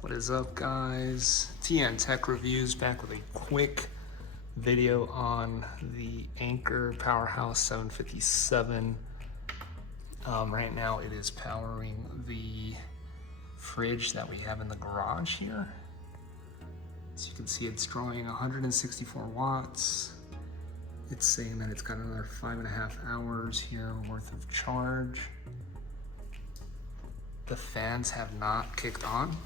What is up, guys? TN Tech Reviews back with a quick video on the Anker Powerhouse 757. Right now it is powering the fridge that we have in the garage here. As you can see, it's drawing 164 watts. It's saying that it's got another 5.5 hours here worth of charge. The fans have not kicked on.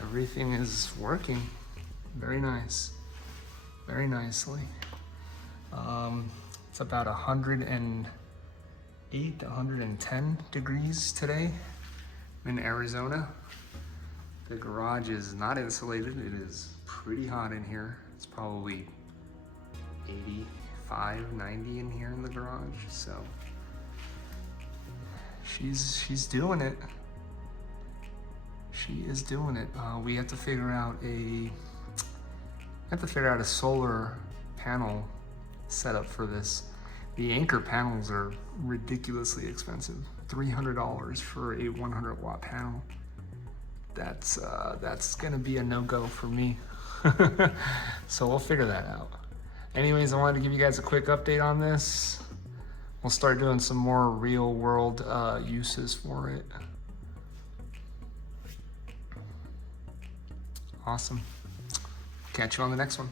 Everything is working very nicely. It's about 108 to 110 degrees today in Arizona. The garage is not insulated. It is pretty hot in here. It's probably 85, 90 in here in the garage. So she's doing it. She is doing it. We have to figure out a solar panel setup for this. The Anker panels are ridiculously expensive. $300 for a 100 watt panel. That's gonna be a no-go for me. So we'll figure that out. Anyways, I wanted to give you guys a quick update on this. We'll start doing some more real world uses for it. Awesome. Catch you on the next one.